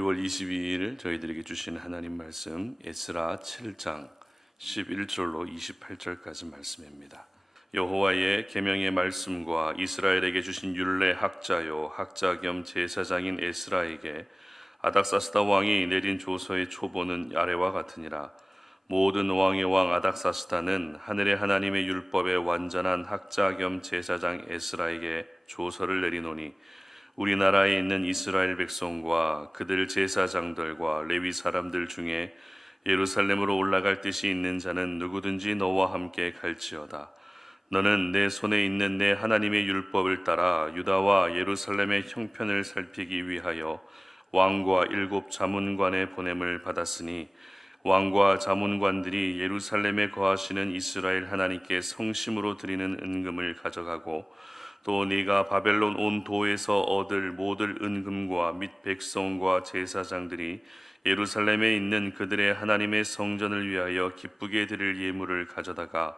2월 22일 저희들에게 주신 하나님 말씀 에스라 7장 11절로 28절까지 말씀입니다. 여호와의 계명의 말씀과 이스라엘에게 주신 율례 학자요 학자 겸 제사장인 에스라에게 아닥사스다 왕이 내린 조서의 초본은 아래와 같으니라. 모든 왕의 왕 아닥사스다는 하늘의 하나님의 율법의 완전한 학자 겸 제사장 에스라에게 조서를 내리노니 우리나라에 있는 이스라엘 백성과 그들 제사장들과 레위 사람들 중에 예루살렘으로 올라갈 뜻이 있는 자는 누구든지 너와 함께 갈지어다. 너는 내 손에 있는 내 하나님의 율법을 따라 유다와 예루살렘의 형편을 살피기 위하여 왕과 7 자문관의 보냄을 받았으니 왕과 자문관들이 예루살렘에 거하시는 이스라엘 하나님께 성심으로 드리는 은금을 가져가고 또 네가 바벨론 온 도에서 얻을 모든 은금과 및 백성과 제사장들이 예루살렘에 있는 그들의 하나님의 성전을 위하여 기쁘게 드릴 예물을 가져다가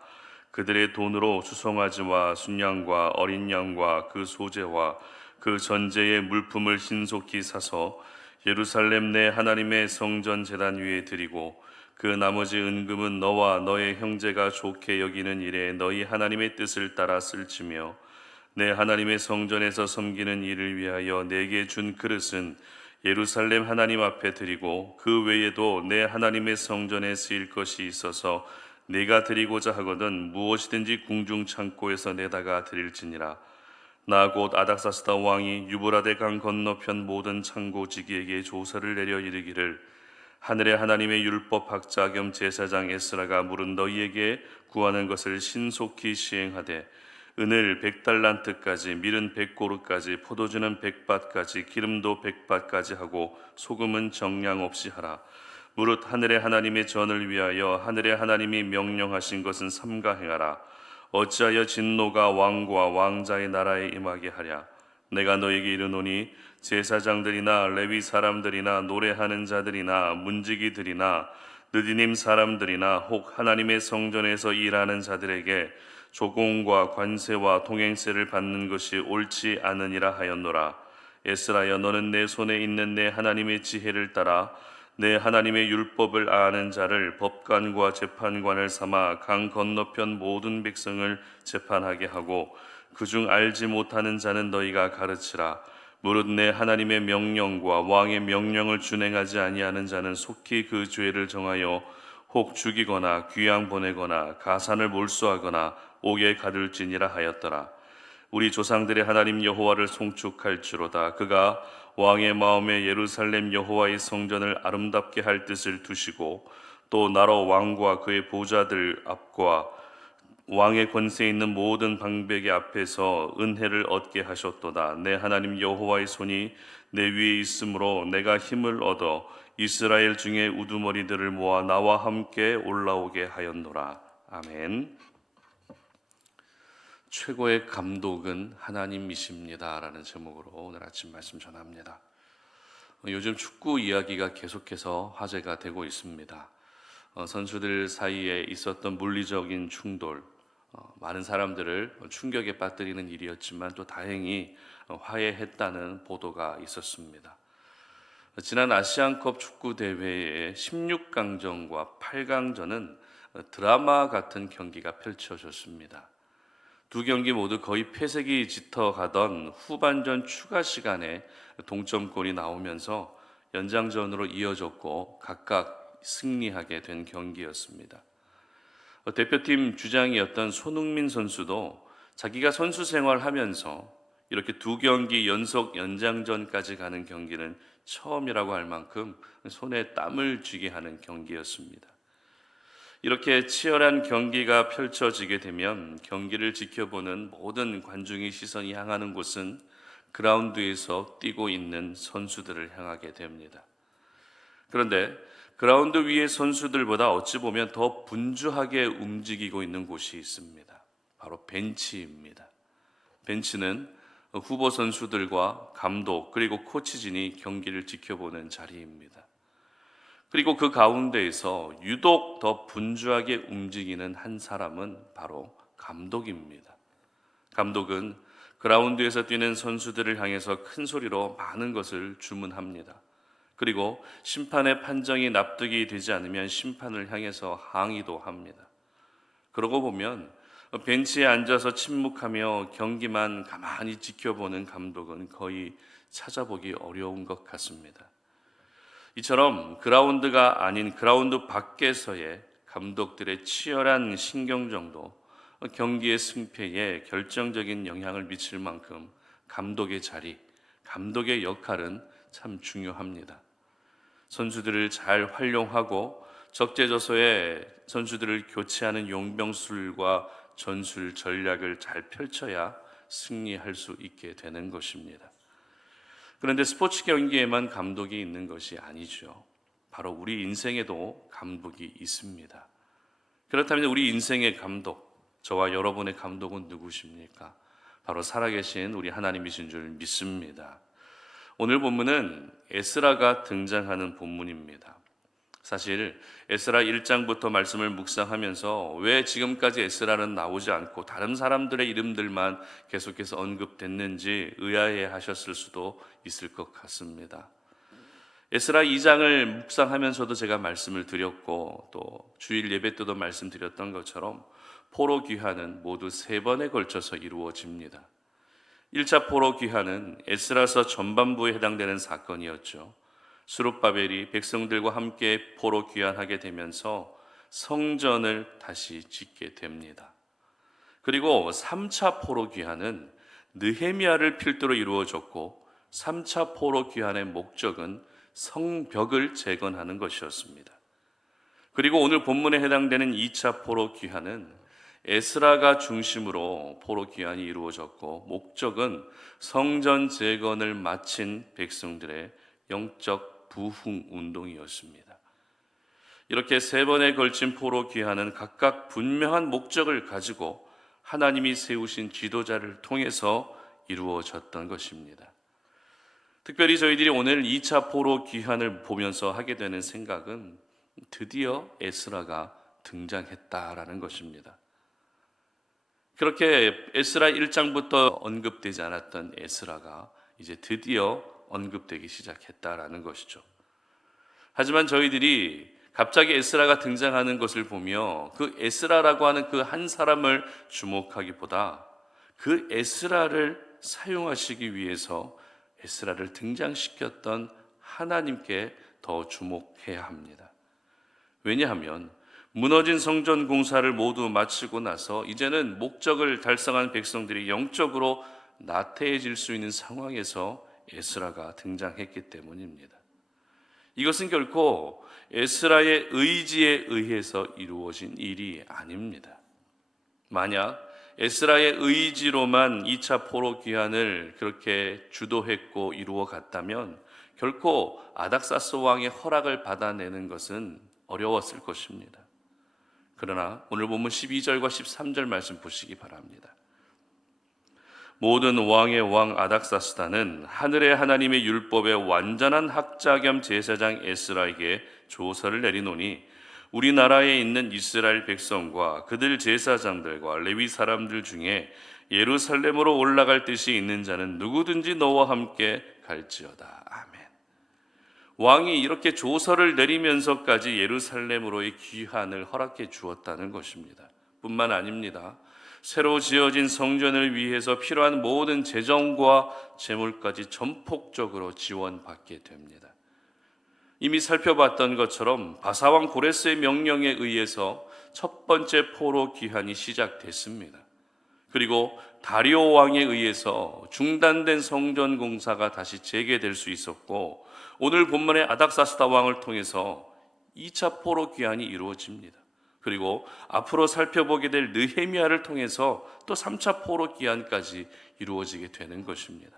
그들의 돈으로 수송아지와 순양과 어린 양과 그 소재와 그 전제의 물품을 신속히 사서 예루살렘 내 하나님의 성전 제단 위에 드리고 그 나머지 은금은 너와 너의 형제가 좋게 여기는 일에 너희 하나님의 뜻을 따라 쓸지며 내 하나님의 성전에서 섬기는 일을 위하여 내게 준 그릇은 예루살렘 하나님 앞에 드리고 그 외에도 내 하나님의 성전에 쓰일 것이 있어서 내가 드리고자 하거든 무엇이든지 궁중 창고에서 내다가 드릴지니라. 나 곧 아닥사스다 왕이 유브라데 강 건너편 모든 창고지기에게 조서를 내려 이르기를 하늘의 하나님의 율법 학자 겸 제사장 에스라가 물은 너희에게 구하는 것을 신속히 시행하되 은을 100달란트까지 밀은 100고루까지 포도주는 100밭까지 기름도 100밭까지 하고 소금은 정량 없이 하라. 무릇 하늘의 하나님의 전을 위하여 하늘의 하나님이 명령하신 것은 삼가 행하라. 어찌하여 진노가 왕과 왕자의 나라에 임하게 하랴. 내가 너에게 이르노니 제사장들이나 레위 사람들이나 노래하는 자들이나 문지기들이나 느디님 사람들이나 혹 하나님의 성전에서 일하는 자들에게 조공과 관세와 동행세를 받는 것이 옳지 않으니라 하였노라. 에스라여, 너는 내 손에 있는 내 하나님의 지혜를 따라 내 하나님의 율법을 아는 자를 법관과 재판관을 삼아 강 건너편 모든 백성을 재판하게 하고 그중 알지 못하는 자는 너희가 가르치라. 무릇 내 하나님의 명령과 왕의 명령을 준행하지 아니하는 자는 속히 그 죄를 정하여 혹 죽이거나 귀양 보내거나 가산을 몰수하거나 옥에 가둘지니라 하였더라. 우리 조상들의 하나님 여호와를 송축할지로다. 그가 왕의 마음에 예루살렘 여호와의 성전을 아름답게 할 뜻을 두시고 또 나로 왕과 그의 보좌들 앞과 왕의 권세 있는 모든 방백의 앞에서 은혜를 얻게 하셨도다. 내 하나님 여호와의 손이 내 위에 있으므로 내가 힘을 얻어 이스라엘 중에 우두머리들을 모아 나와 함께 올라오게 하였노라. 아멘. 최고의 감독은 하나님이십니다 라는 제목으로 오늘 아침 말씀 전합니다. 요즘 축구 이야기가 계속해서 화제가 되고 있습니다. 선수들 사이에 있었던 물리적인 충돌, 많은 사람들을 충격에 빠뜨리는 일이었지만 또 다행히 화해했다는 보도가 있었습니다. 지난 아시안컵 축구 대회의 16강전과 8강전은 드라마 같은 경기가 펼쳐졌습니다. 두 경기 모두 거의 패색이 짙어가던 후반전 추가 시간에 동점골이 나오면서 연장전으로 이어졌고 각각 승리하게 된 경기였습니다. 대표팀 주장이었던 손흥민 선수도 자기가 선수 생활하면서 이렇게 두 경기 연속 연장전까지 가는 경기는 처음이라고 할 만큼 손에 땀을 쥐게 하는 경기였습니다. 이렇게 치열한 경기가 펼쳐지게 되면 경기를 지켜보는 모든 관중의 시선이 향하는 곳은 그라운드에서 뛰고 있는 선수들을 향하게 됩니다. 그런데 그라운드 위의 선수들보다 어찌 보면 더 분주하게 움직이고 있는 곳이 있습니다. 바로 벤치입니다. 벤치는 후보 선수들과 감독 그리고 코치진이 경기를 지켜보는 자리입니다. 그리고 그 가운데에서 유독 더 분주하게 움직이는 한 사람은 바로 감독입니다. 감독은 그라운드에서 뛰는 선수들을 향해서 큰 소리로 많은 것을 주문합니다. 그리고 심판의 판정이 납득이 되지 않으면 심판을 향해서 항의도 합니다. 그러고 보면 벤치에 앉아서 침묵하며 경기만 가만히 지켜보는 감독은 거의 찾아보기 어려운 것 같습니다. 이처럼 그라운드가 아닌 그라운드 밖에서의 감독들의 치열한 신경전도 경기의 승패에 결정적인 영향을 미칠 만큼 감독의 자리, 감독의 역할은 참 중요합니다. 선수들을 잘 활용하고 적재적소에 선수들을 교체하는 용병술과 전술 전략을 잘 펼쳐야 승리할 수 있게 되는 것입니다. 그런데 스포츠 경기에만 감독이 있는 것이 아니죠. 바로 우리 인생에도 감독이 있습니다. 그렇다면 우리 인생의 감독, 저와 여러분의 감독은 누구십니까? 바로 살아계신 우리 하나님이신 줄 믿습니다. 오늘 본문은 에스라가 등장하는 본문입니다. 사실 에스라 1장부터 말씀을 묵상하면서 왜 지금까지 에스라는 나오지 않고 다른 사람들의 이름들만 계속해서 언급됐는지 의아해 하셨을 수도 있을 것 같습니다. 에스라 2장을 묵상하면서도 제가 말씀을 드렸고 또 주일 예배 때도 말씀드렸던 것처럼 포로 귀환은 모두 3번에 걸쳐서 이루어집니다. 1차 포로 귀환은 에스라서 전반부에 해당되는 사건이었죠. 스룹바벨이 백성들과 함께 포로 귀환하게 되면서 성전을 다시 짓게 됩니다. 그리고 3차 포로 귀환은 느헤미야를 필두로 이루어졌고 3차 포로 귀환의 목적은 성벽을 재건하는 것이었습니다. 그리고 오늘 본문에 해당되는 2차 포로 귀환은 에스라가 중심으로 포로 귀환이 이루어졌고 목적은 성전 재건을 마친 백성들의 영적 부흥 운동이었습니다. 이렇게 3번에 걸친 포로 귀환은 각각 분명한 목적을 가지고 하나님이 세우신 지도자를 통해서 이루어졌던 것입니다. 특별히 저희들이 오늘 2차 포로 귀환을 보면서 하게 되는 생각은 드디어 에스라가 등장했다라는 것입니다. 그렇게 에스라 1장부터 언급되지 않았던 에스라가 이제 드디어 언급되기 시작했다라는 것이죠. 하지만 저희들이 갑자기 에스라가 등장하는 것을 보며 그 에스라라고 하는 그 한 사람을 주목하기보다 그 에스라를 사용하시기 위해서 에스라를 등장시켰던 하나님께 더 주목해야 합니다. 왜냐하면 무너진 성전 공사를 모두 마치고 나서 이제는 목적을 달성한 백성들이 영적으로 나태해질 수 있는 상황에서 에스라가 등장했기 때문입니다. 이것은 결코 에스라의 의지에 의해서 이루어진 일이 아닙니다. 만약 에스라의 의지로만 2차 포로 귀환을 그렇게 주도했고 이루어 갔다면 결코 아닥사스 왕의 허락을 받아내는 것은 어려웠을 것입니다. 그러나 오늘 본문 12절과 13절 말씀 보시기 바랍니다. 모든 왕의 왕 아닥사스다는 하늘의 하나님의 율법의 완전한 학자 겸 제사장 에스라에게 조서를 내리노니 우리나라에 있는 이스라엘 백성과 그들 제사장들과 레위 사람들 중에 예루살렘으로 올라갈 뜻이 있는 자는 누구든지 너와 함께 갈지어다. 아멘. 왕이 이렇게 조서를 내리면서까지 예루살렘으로의 귀환을 허락해 주었다는 것입니다. 뿐만 아닙니다. 새로 지어진 성전을 위해서 필요한 모든 재정과 재물까지 전폭적으로 지원받게 됩니다. 이미 살펴봤던 것처럼 바사왕 고레스의 명령에 의해서 첫 번째 포로 귀환이 시작됐습니다. 그리고 다리오 왕에 의해서 중단된 성전 공사가 다시 재개될 수 있었고 오늘 본문의 아닥사스다 왕을 통해서 2차 포로 귀환이 이루어집니다. 그리고 앞으로 살펴보게 될 느헤미야를 통해서 또 3차 포로 귀환까지 이루어지게 되는 것입니다.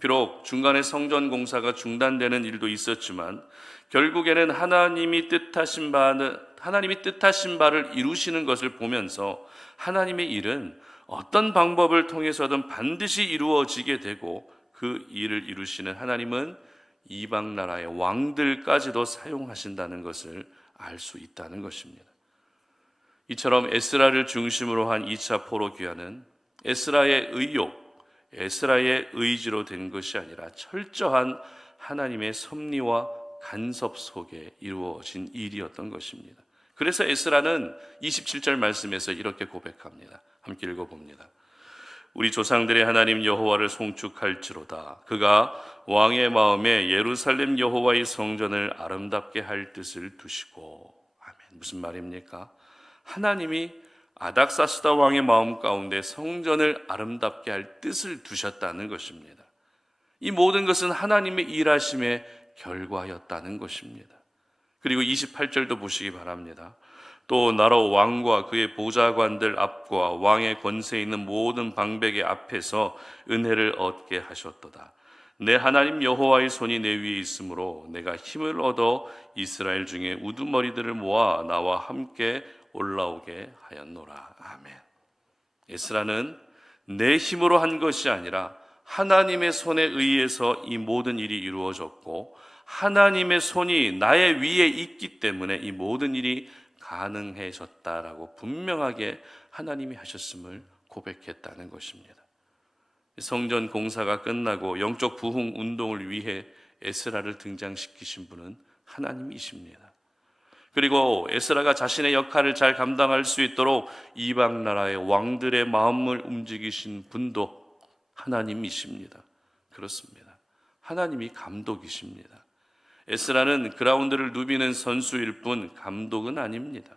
비록 중간에 성전 공사가 중단되는 일도 있었지만 결국에는 하나님이 뜻하신 바를 이루시는 것을 보면서 하나님의 일은 어떤 방법을 통해서든 반드시 이루어지게 되고 그 일을 이루시는 하나님은 이방 나라의 왕들까지도 사용하신다는 것을 알 수 있다는 것입니다. 이처럼 에스라를 중심으로 한 2차 포로 귀환은 에스라의 의욕, 에스라의 의지로 된 것이 아니라 철저한 하나님의 섭리와 간섭 속에 이루어진 일이었던 것입니다. 그래서 에스라는 27절 말씀에서 이렇게 고백합니다. 함께 읽어봅니다. 우리 조상들의 하나님 여호와를 송축할지로다. 그가 왕의 마음에 예루살렘 여호와의 성전을 아름답게 할 뜻을 두시고. 아멘. 무슨 말입니까? 하나님이 아닥사스다 왕의 마음 가운데 성전을 아름답게 할 뜻을 두셨다는 것입니다. 이 모든 것은 하나님의 일하심의 결과였다는 것입니다. 그리고 28절도 보시기 바랍니다. 또 나로 왕과 그의 보좌관들 앞과 왕의 권세 있는 모든 방백의 앞에서 은혜를 얻게 하셨도다. 내 하나님 여호와의 손이 내 위에 있으므로 내가 힘을 얻어 이스라엘 중에 우두머리들을 모아 나와 함께 올라오게 하였노라. 아멘. 에스라는 내 힘으로 한 것이 아니라 하나님의 손에 의해서 이 모든 일이 이루어졌고 하나님의 손이 나의 위에 있기 때문에 이 모든 일이 가능해졌다라고 분명하게 하나님이 하셨음을 고백했다는 것입니다. 성전 공사가 끝나고 영적 부흥 운동을 위해 에스라를 등장시키신 분은 하나님이십니다. 그리고 에스라가 자신의 역할을 잘 감당할 수 있도록 이방 나라의 왕들의 마음을 움직이신 분도 하나님이십니다. 그렇습니다. 하나님이 감독이십니다. 에스라는 그라운드를 누비는 선수일 뿐 감독은 아닙니다.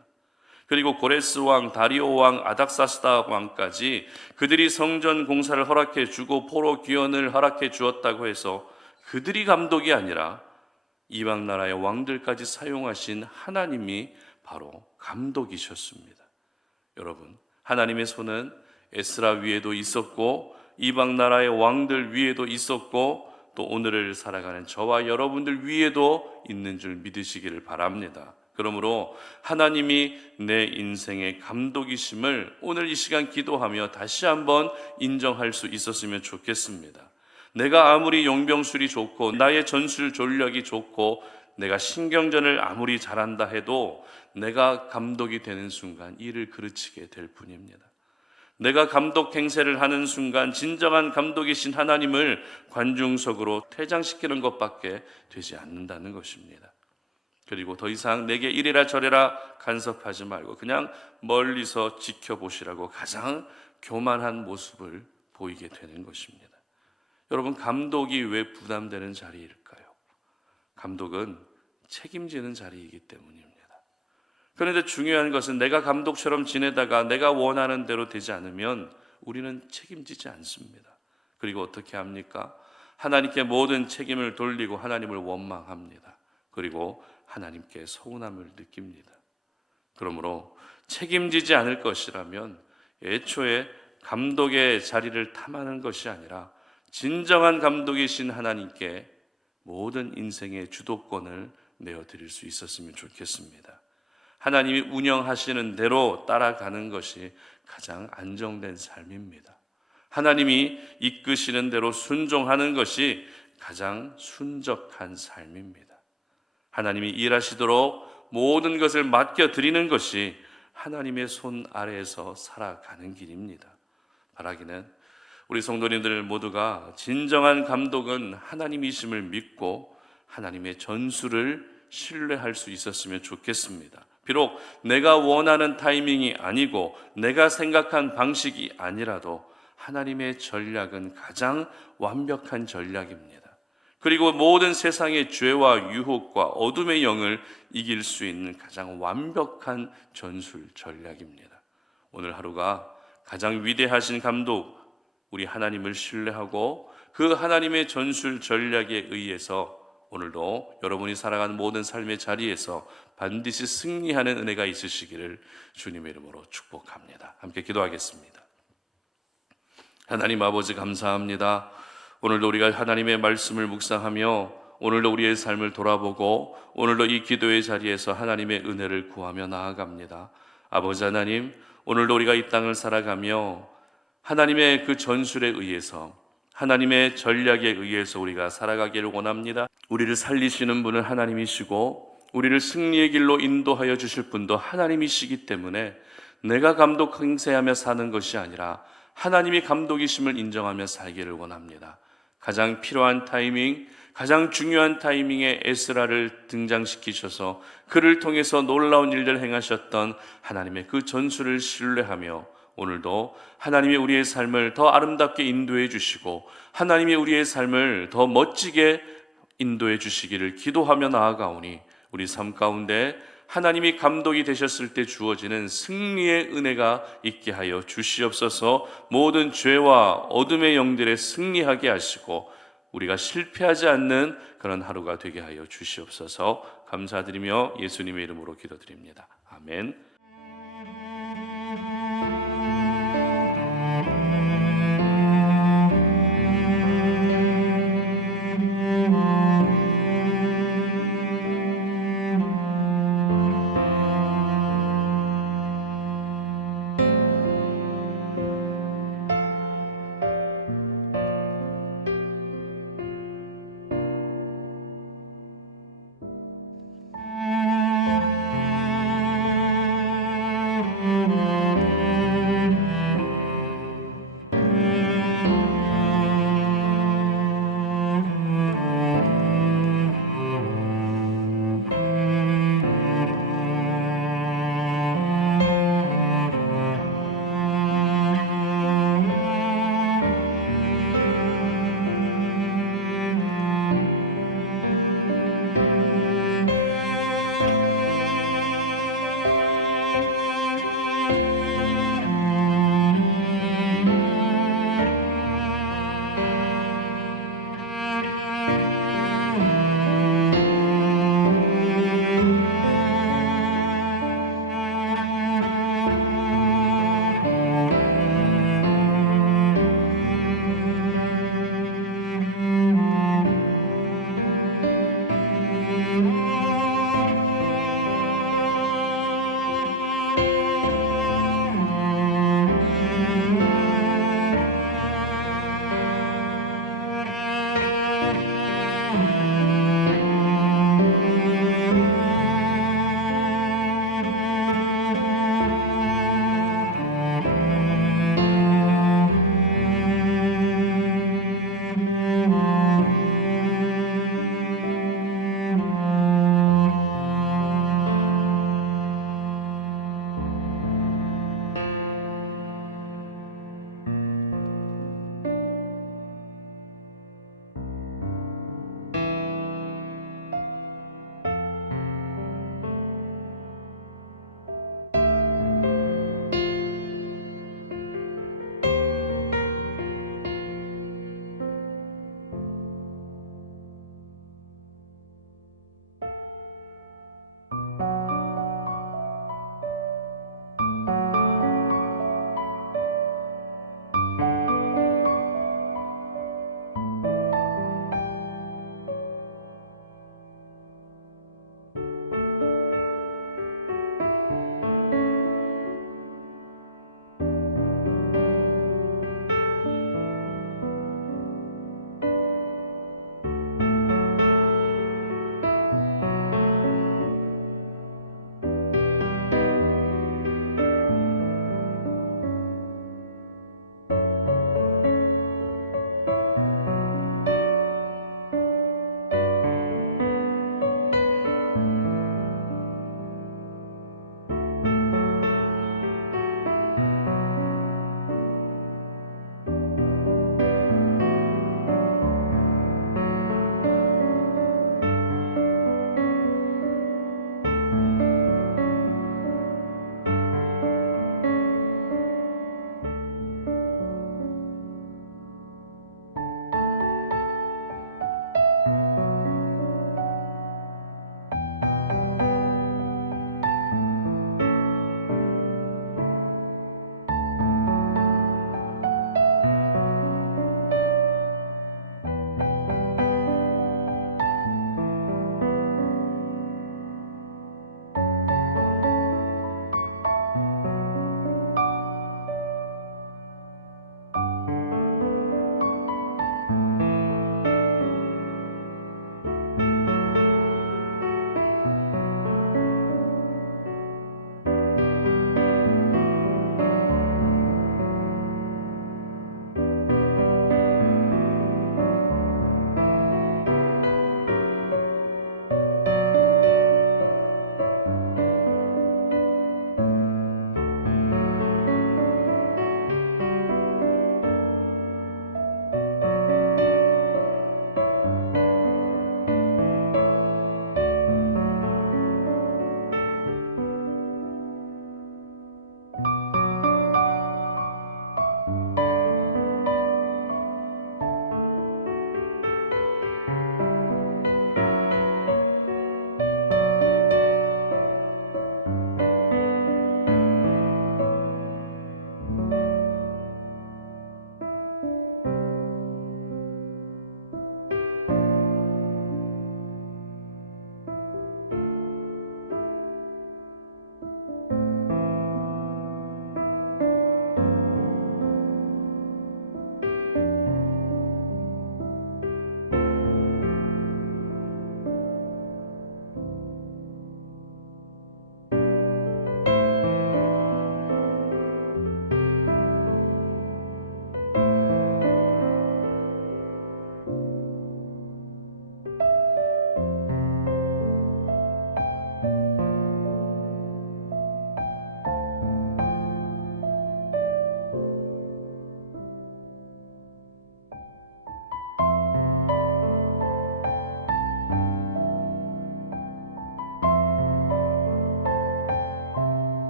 그리고 고레스 왕, 다리오 왕, 아닥사스다 왕까지 그들이 성전 공사를 허락해 주고 포로 귀환을 허락해 주었다고 해서 그들이 감독이 아니라 이방 나라의 왕들까지 사용하신 하나님이 바로 감독이셨습니다. 여러분, 하나님의 손은 에스라 위에도 있었고 이방 나라의 왕들 위에도 있었고 또 오늘을 살아가는 저와 여러분들 위에도 있는 줄 믿으시기를 바랍니다. 그러므로 하나님이 내 인생의 감독이심을 오늘 이 시간 기도하며 다시 한번 인정할 수 있었으면 좋겠습니다. 내가 아무리 용병술이 좋고 나의 전술 전략이 좋고 내가 신경전을 아무리 잘한다 해도 내가 감독이 되는 순간 일을 그르치게 될 뿐입니다. 내가 감독 행세를 하는 순간 진정한 감독이신 하나님을 관중석으로 퇴장시키는 것밖에 되지 않는다는 것입니다. 그리고 더 이상 내게 이래라 저래라 간섭하지 말고 그냥 멀리서 지켜보시라고 가장 교만한 모습을 보이게 되는 것입니다. 여러분, 감독이 왜 부담되는 자리일까요? 감독은 책임지는 자리이기 때문입니다. 그런데 중요한 것은 내가 감독처럼 지내다가 내가 원하는 대로 되지 않으면 우리는 책임지지 않습니다. 그리고 어떻게 합니까? 하나님께 모든 책임을 돌리고 하나님을 원망합니다. 그리고 하나님께 서운함을 느낍니다. 그러므로 책임지지 않을 것이라면 애초에 감독의 자리를 탐하는 것이 아니라 진정한 감독이신 하나님께 모든 인생의 주도권을 내어드릴 수 있었으면 좋겠습니다. 하나님이 운영하시는 대로 따라가는 것이 가장 안정된 삶입니다. 하나님이 이끄시는 대로 순종하는 것이 가장 순적한 삶입니다. 하나님이 일하시도록 모든 것을 맡겨드리는 것이 하나님의 손 아래에서 살아가는 길입니다. 바라기는 우리 성도님들 모두가 진정한 감독은 하나님이심을 믿고 하나님의 전술을 신뢰할 수 있었으면 좋겠습니다. 비록 내가 원하는 타이밍이 아니고 내가 생각한 방식이 아니라도 하나님의 전략은 가장 완벽한 전략입니다. 그리고 모든 세상의 죄와 유혹과 어둠의 영을 이길 수 있는 가장 완벽한 전술 전략입니다. 오늘 하루가 가장 위대하신 감독 우리 하나님을 신뢰하고 그 하나님의 전술 전략에 의해서 오늘도 여러분이 살아가는 모든 삶의 자리에서 반드시 승리하는 은혜가 있으시기를 주님의 이름으로 축복합니다. 함께 기도하겠습니다. 하나님 아버지 감사합니다. 오늘도 우리가 하나님의 말씀을 묵상하며 오늘도 우리의 삶을 돌아보고 오늘도 이 기도의 자리에서 하나님의 은혜를 구하며 나아갑니다. 아버지 하나님, 오늘도 우리가 이 땅을 살아가며 하나님의 그 전술에 의해서 하나님의 전략에 의해서 우리가 살아가기를 원합니다. 우리를 살리시는 분은 하나님이시고 우리를 승리의 길로 인도하여 주실 분도 하나님이시기 때문에 내가 감독 행세하며 사는 것이 아니라 하나님이 감독이심을 인정하며 살기를 원합니다. 가장 필요한 타이밍, 가장 중요한 타이밍에 에스라를 등장시키셔서 그를 통해서 놀라운 일들을 행하셨던 하나님의 그 전술을 신뢰하며 오늘도 하나님이 우리의 삶을 더 아름답게 인도해 주시고 하나님이 우리의 삶을 더 멋지게 인도해 주시기를 기도하며 나아가오니 우리 삶 가운데 하나님이 감독이 되셨을 때 주어지는 승리의 은혜가 있게 하여 주시옵소서. 모든 죄와 어둠의 영들에 승리하게 하시고 우리가 실패하지 않는 그런 하루가 되게 하여 주시옵소서. 감사드리며 예수님의 이름으로 기도드립니다. 아멘.